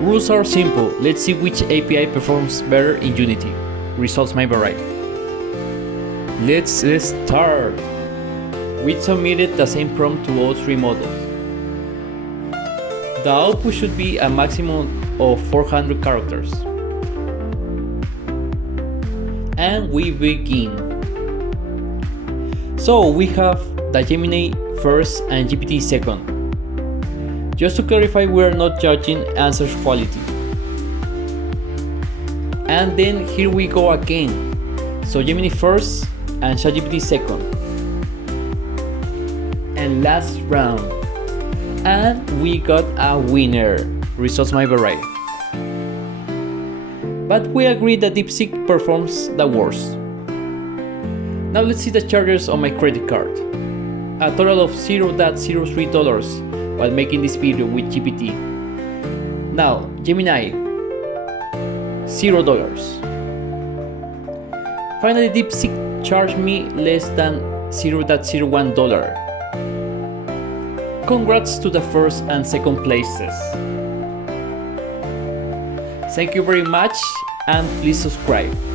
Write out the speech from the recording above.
Rules are simple. Let's see which API performs better in Unity. Results may vary. Let's start. We submitted the same prompt to all three models. The output should be a maximum of 400 characters. And we begin. So we have the Gemini first and GPT second. Just to clarify, we are not judging answers quality. And then here we go again. So Gemini first and ChatGPT second. And last round. And we got a winner. Results might vary. But we agree that Deepseek performs the worst. Now let's see the charges on my credit card. A total of $0.03 while making this video with GPT. Now, Gemini, $0. Finally, Deepseek charged me less than $0.01. Congrats to the first and second places. Thank you very much and please subscribe.